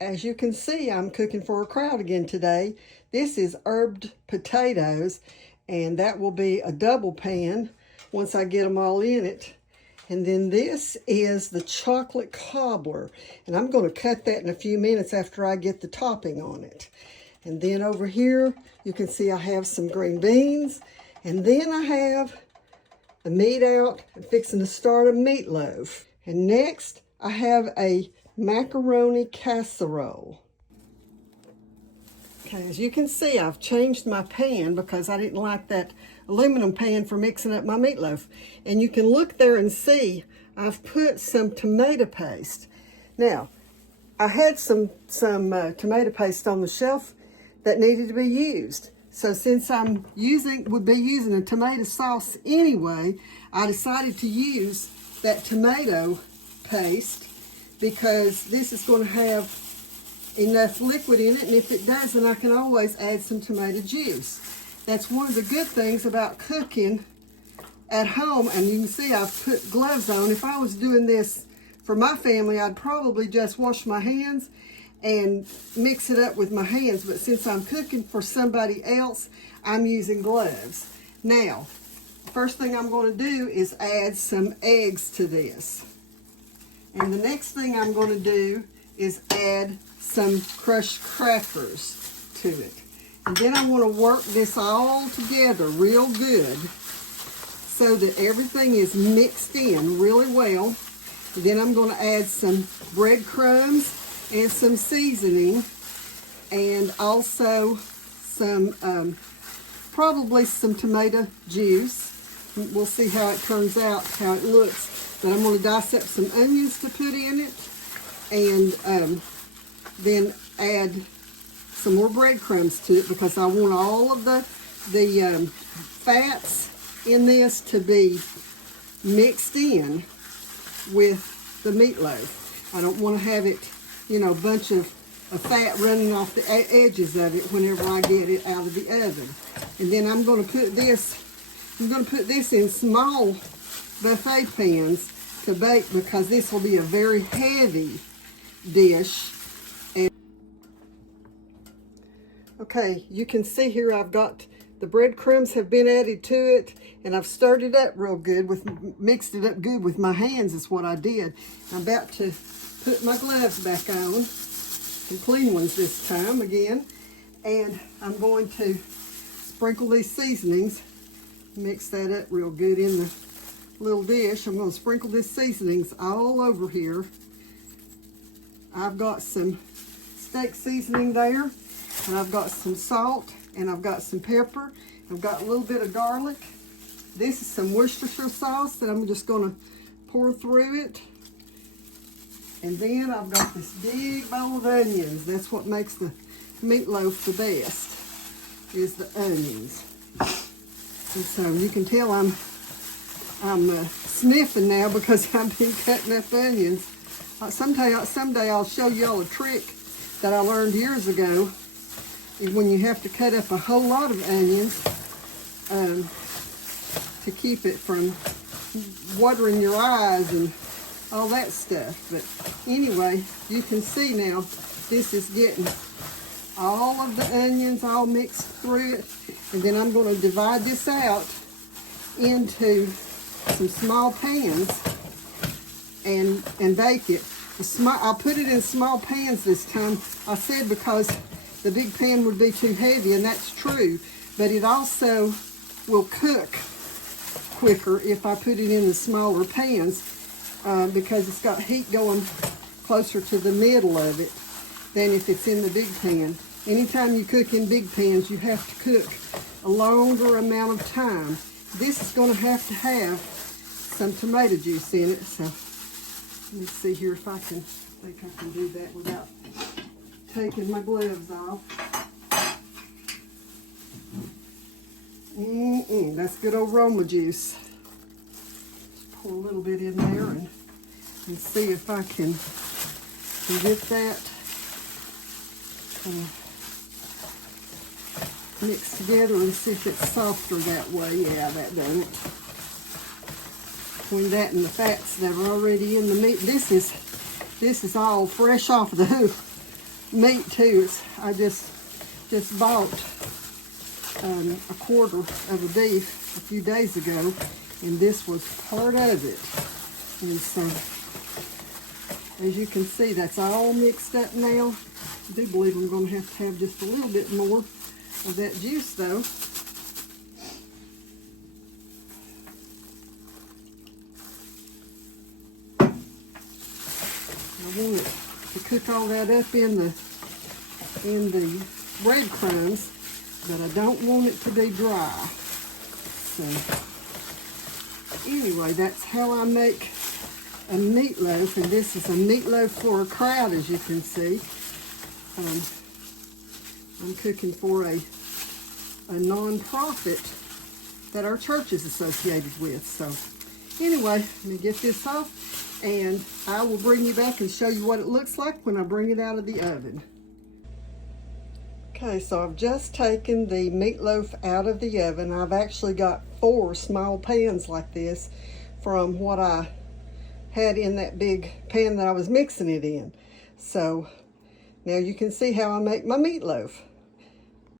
As you can see, I'm cooking for a crowd again today. This is herbed potatoes, and that will be a double pan once I get them all in it. And then this is the chocolate cobbler, and I'm going to cut that in a few minutes after I get the topping on it. And then over here, you can see I have some green beans, and then I have the meat out and fixing to start a meatloaf. And next, I have a macaroni casserole. Okay, as you can see, I've changed my pan because I didn't like that aluminum pan for mixing up my meatloaf. And you can look there and see I've put some tomato paste. Now, I had some tomato paste on the shelf that needed to be used. So since would be using a tomato sauce anyway, I decided to use that tomato paste because this is going to have enough liquid in it, and if it doesn't, I can always add some tomato juice. That's one of the good things about cooking at home, and you can see I've put gloves on. If I was doing this for my family, I'd probably just wash my hands and mix it up with my hands, but since I'm cooking for somebody else, I'm using gloves. Now, first thing I'm going to do is add some eggs to this. And the next thing I'm going to do is add some crushed crackers to it. And then I want to work this all together real good so that everything is mixed in really well. And then I'm going to add some breadcrumbs and some seasoning, and also some, probably some tomato juice. We'll see how it turns out, how it looks. But I'm going to dice up some onions to put in it, and then add some more breadcrumbs to it because I want all of the fats in this to be mixed in with the meatloaf. I don't want to have it, you know, a bunch of fat running off the edges of it whenever I get it out of the oven. And then I'm going to put this in small buffet pans to bake because this will be a very heavy dish. And okay, you can see here I've got the breadcrumbs have been added to it, and I've stirred it up real good mixed it up good with my hands is what I did. I'm about to put my gloves back on, some clean ones this time again, and I'm going to sprinkle these seasonings, mix that up real good in the little dish. I'm going to sprinkle these seasonings all over here. I've got some steak seasoning there, and I've got some salt, and I've got some pepper. I've got a little bit of garlic. This is some Worcestershire sauce that I'm just going to pour through it. And then I've got this big bowl of onions. That's what makes the meatloaf the best, is the onions. And so you can tell I'm sniffing now because I've been cutting up onions. Someday I'll show y'all a trick that I learned years ago. When you have to cut up a whole lot of onions to keep it from watering your eyes and all that stuff. But anyway, you can see now this is getting all of the onions all mixed through it. And then I'm going to divide this out into some small pans and bake it. I put it in small pans this time. I said because the big pan would be too heavy, and that's true, but it also will cook quicker if I put it in the smaller pans because it's got heat going closer to the middle of it than if it's in the big pan. Anytime you cook in big pans, you have to cook a longer amount of time. This is going to have some tomato juice in it, so let me see here if I think I can do that without taking my gloves off. That's good old Roma juice. Just pour a little bit in there and see if I can get that mixed together and see if it's softer that way. Yeah, that done it. Between that and the fats that are already in the meat, this is all fresh off the meat too. I just bought a quarter of a beef a few days ago, and this was part of it. And so, as you can see, that's all mixed up now. I do believe I'm going to have just a little bit more of that juice, though. I want it to cook all that up in the breadcrumbs, but I don't want it to be dry. So anyway, that's how I make a meatloaf, and this is a meatloaf for a crowd, as you can see. I'm cooking for a non-profit that our church is associated with. So anyway, let me get this off, and I will bring you back and show you what it looks like when I bring it out of the oven. Okay, so I've just taken the meatloaf out of the oven. I've actually got 4 small pans like this from what I had in that big pan that I was mixing it in. So now you can see how I make my meatloaf.